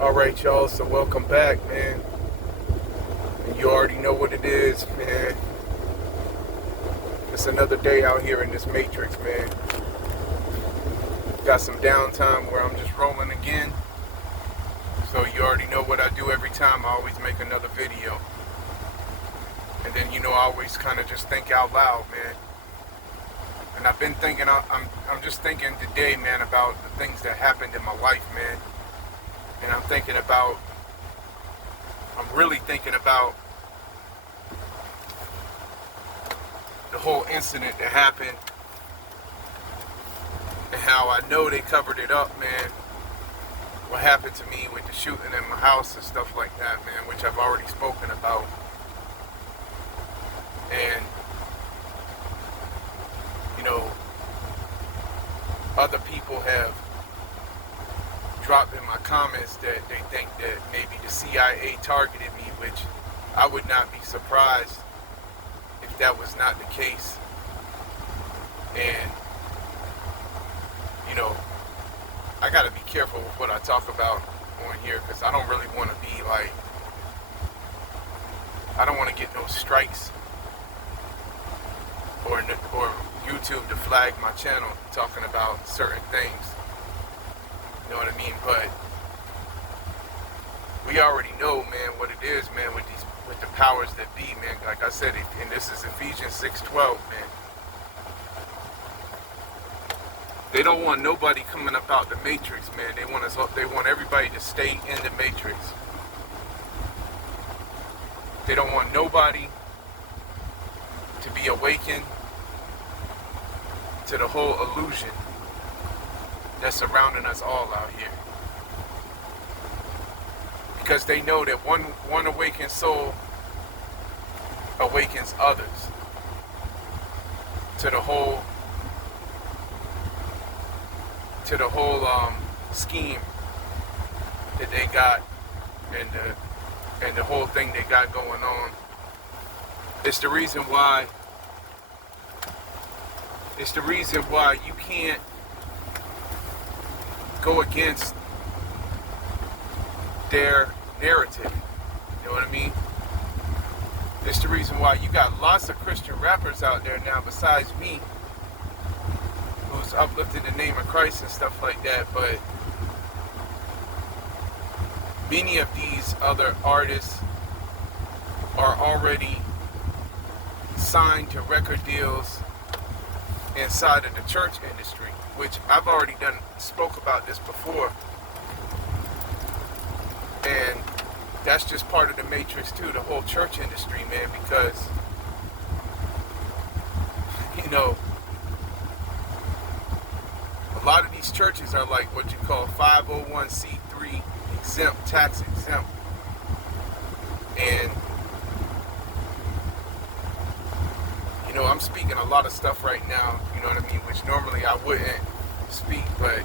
Alright, y'all, so welcome back, man. And you already know what it is, man. It's another day out here in this matrix, man. Got some downtime where I'm just rolling again. So you already know what I do every time. I always make another video. And then, I always kind of just think out loud, man. And I've been thinking, I'm just thinking today, man, about the things that happened in my life, man. And I'm really thinking about the whole incident that happened and how I know they covered it up, man. What happened to me with the shooting in my house and stuff like that, man, which I've already spoken about. And, other people have dropped in my comments that they think that maybe the CIA targeted me, which I would not be surprised if that was not the case. And, I gotta be careful with what I talk about on here, because I don't really want to be like, I don't want to get no strikes or YouTube to flag my channel talking about certain things. You know what I mean? But we already know, man, what it is, man, with the powers that be, man. Like I said, and this is Ephesians 6:12, man. They don't want nobody coming up out the matrix, man. They want everybody to stay in the matrix. They don't want nobody to be awakened to the whole illusion that's surrounding us all out here. Because they know that one awakened soul awakens others to the whole scheme that they got, and the whole thing they got going on. It's the reason why you can't go against their narrative. You know what I mean? It's the reason why you got lots of Christian rappers out there now besides me who's uplifted the name of Christ and stuff like that, but many of these other artists are already signed to record deals inside of the church industry, which I've already spoke about this before. And that's just part of the matrix too, the whole church industry, man, because a lot of these churches are like what you call 501c3 exempt, tax exempt. And I'm speaking a lot of stuff right now, you know what I mean, which normally I wouldn't speak, but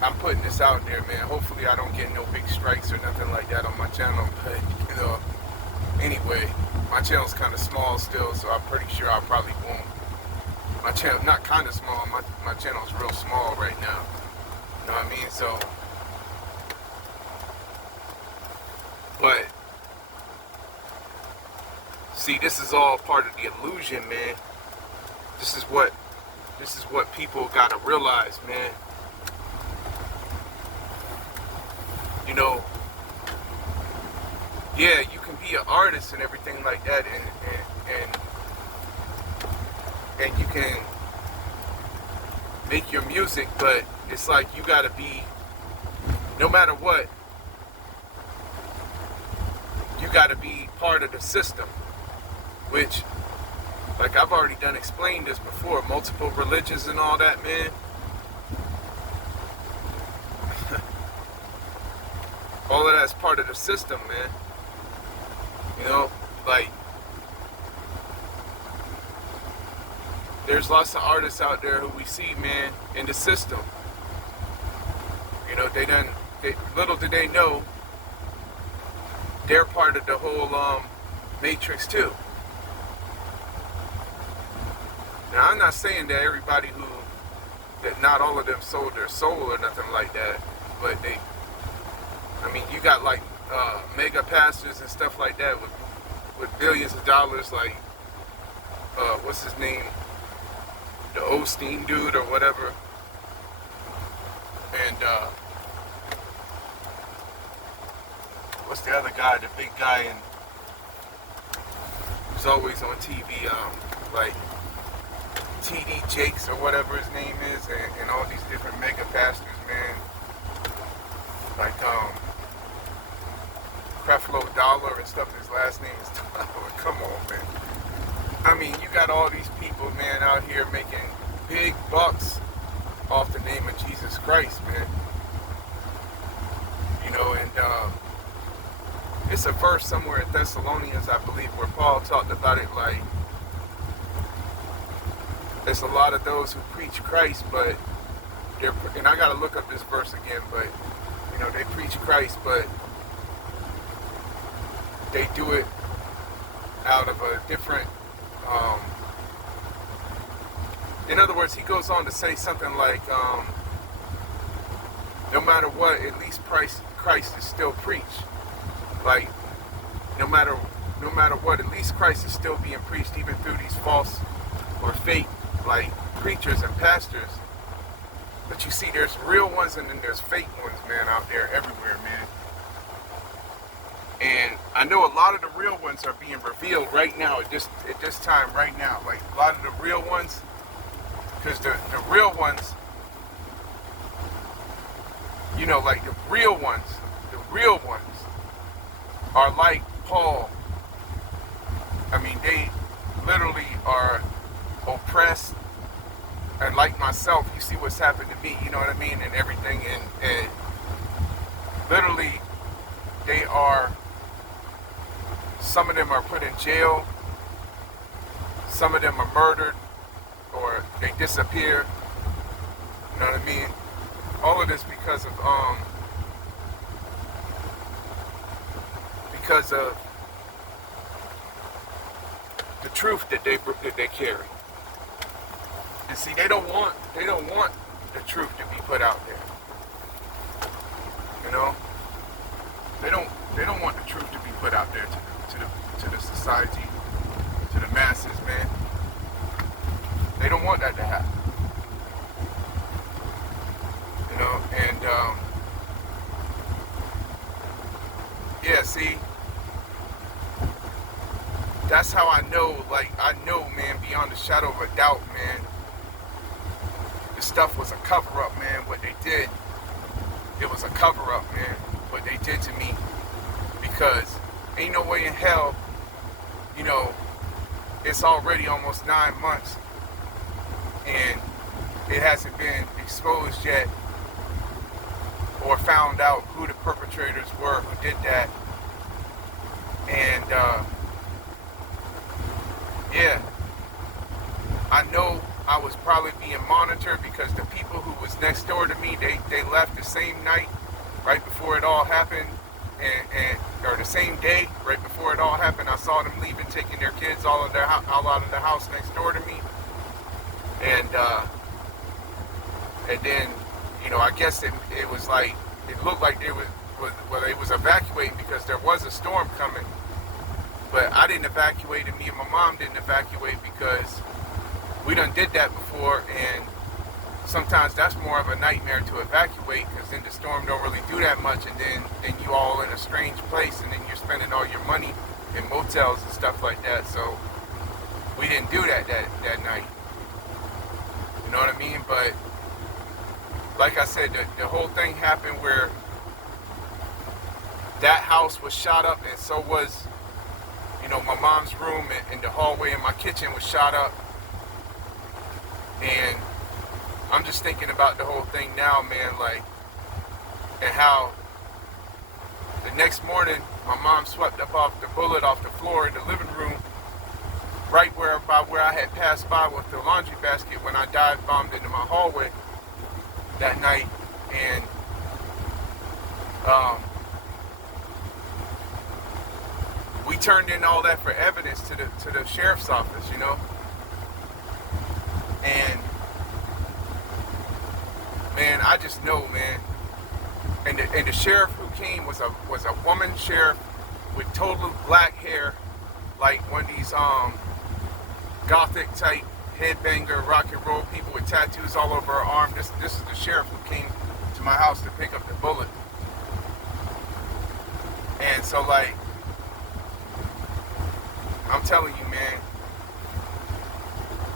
I'm putting this out there, man. Hopefully I don't get no big strikes or nothing like that on my channel, but, anyway, my channel's kind of small still, so I'm pretty sure I probably won't. My channel, not kind of small, my channel's real small right now, you know what I mean, so, but, see, this is all part of the illusion, man. This is what people gotta realize, man. Yeah, you can be an artist and everything like that, and you can make your music, but it's like you gotta be, no matter what, you gotta be part of the system, which, like I've already explained this before, multiple religions and all that, man. All of that's part of the system, man. Like, there's lots of artists out there who we see, man, in the system. Little do they know, they're part of the whole matrix too. Now, I'm not saying that not all of them sold their soul or nothing like that. but I mean, you got like mega pastors and stuff like that with billions of dollars, like what's his name, the Osteen dude or whatever, and what's the other guy, the big guy, and who's always on TV, like TD Jakes or whatever his name is, and all these different mega pastors, man, like Creflo Dollar and stuff. His last name is Dollar. Come on, man. I mean, you got all these people, man, out here making big bucks off the name of Jesus Christ, man. You know, and it's a verse somewhere in Thessalonians, I believe, where Paul talked about it, like, there's a lot of those who preach Christ, but they're, and I gotta look up this verse again, but, you know, they preach Christ, but they do it out of a different, in other words, he goes on to say something like, no matter what, at least Christ is still preached. Like, no matter what, at least Christ is still being preached, even through these false or fake, like, preachers and pastors. But you see, there's real ones and then there's fake ones, man, out there everywhere, man. And I know a lot of the real ones are being revealed right now, at this time right now. Like, a lot of the real ones, because the real ones, you know, like the real ones are like Paul. I mean, they literally are oppressed, and like myself, you see what's happened to me, you know what I mean, and everything, and literally they are, some of them are put in jail, some of them are murdered, or they disappear, you know what I mean? All of this because of the truth that they carry. And see, they don't want the truth to be put out there. You know, they don't want the truth to be put out there to the society, to the masses, man. They don't want that to happen. You know, and yeah, see, that's how I know, like, I know, man, beyond a shadow of a doubt, man, this stuff was a cover-up, man. What they did, it was a cover-up, man, what they did to me, because ain't no way in hell, you know, it's already almost 9 months, and it hasn't been exposed yet, or found out who the perpetrators were who did that. And yeah, I know I was probably being monitored, because the people who was next door to me, they left the same night right before it all happened, and or the same day right before it all happened. I saw them leaving, taking their kids all out of the house next door to me, and then, you know, I guess it was like, it looked like they was evacuating because there was a storm coming. But I didn't evacuate, and me and my mom didn't evacuate, because we done did that before, and sometimes that's more of a nightmare to evacuate, because then the storm don't really do that much, and then you all in a strange place, and then you're spending all your money in motels and stuff like that. So we didn't do that night. You know what I mean? But like I said, the whole thing happened where that house was shot up, and so was, you know, my mom's room, and the hallway in my kitchen was shot up. And I'm just thinking about the whole thing now, man, like, and how the next morning my mom swept up off the bullet off the floor in the living room, right where I had passed by with the laundry basket when I dive bombed into my hallway that night. And we turned in all that for evidence to the sheriff's office, you know. And man, I just know, man, And the sheriff who came was a woman sheriff with total black hair, like one of these gothic type headbanger rock and roll people with tattoos all over her arm. This is the sheriff who came to my house to pick up the bullet. And so, like, I'm telling you, man,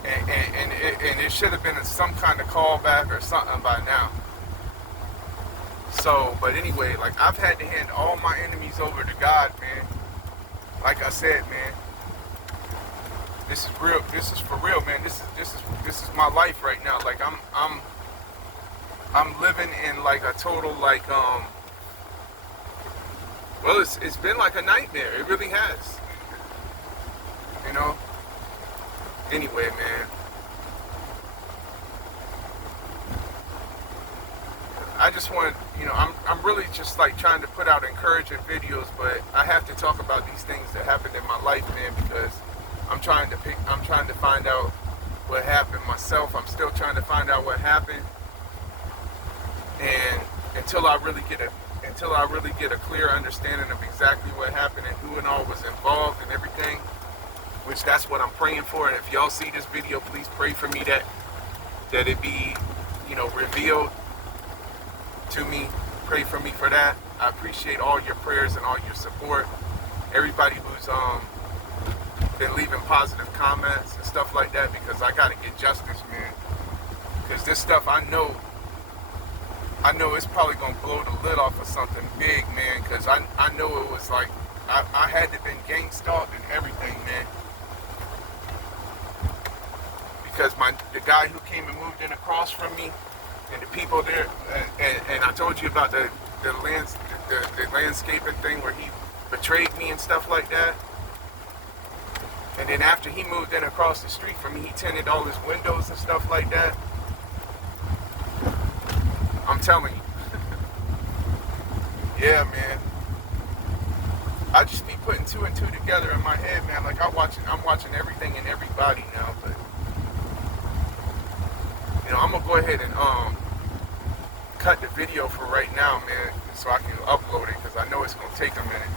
and it should have been some kind of callback or something by now. So, but anyway, like, I've had to hand all my enemies over to God, man. Like I said, man, this is real. This is for real, man. This is my life right now. Like, I'm living in like a total like well, it's been like a nightmare. It really has. You know. Anyway, man. I just want, I'm really just like trying to put out encouraging videos, but I have to talk about these things that happened in my life, man, because I'm trying to find out what happened myself. I'm still trying to find out what happened, and until I really get a clear understanding of exactly what happened and who and all was involved and everything, which that's what I'm praying for. And if y'all see this video, please pray for me that it be, revealed to me. Pray for me for that. I appreciate all your prayers and all your support. Everybody who's been leaving positive comments and stuff like that, because I gotta get justice, man. Because this stuff, I know it's probably gonna blow the lid off of something big, man. Because I know it was like I had to been gang stalked and everything, man. Because the guy who came and moved in across from me, and the people there, and I told you about the landscaping thing where he betrayed me and stuff like that. And then after he moved in across the street from me, he tinted all his windows and stuff like that. I'm telling you. Yeah, man. I just be putting two and two together in my head, man. Like I'm watching everything and everybody now, but I'm gonna go ahead and cut the video for right now, man, so I can upload it, because I know it's gonna take a minute.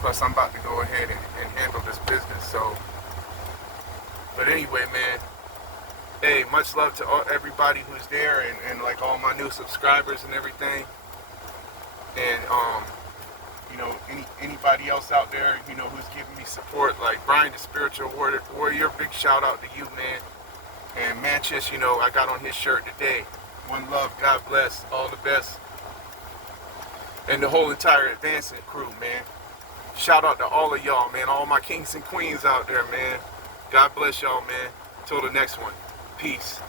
Plus, I'm about to go ahead and handle this business. So, but anyway, man. Hey, much love to everybody who's there, and like all my new subscribers and everything. And anybody else out there, who's giving me support, like Brian the Spiritual Warrior, big shout out to you, man. And Manchester, I got on his shirt today. One love, God bless, all the best. And the whole entire Advancing crew, man. Shout out to all of y'all, man. All my kings and queens out there, man. God bless y'all, man. Till the next one. Peace.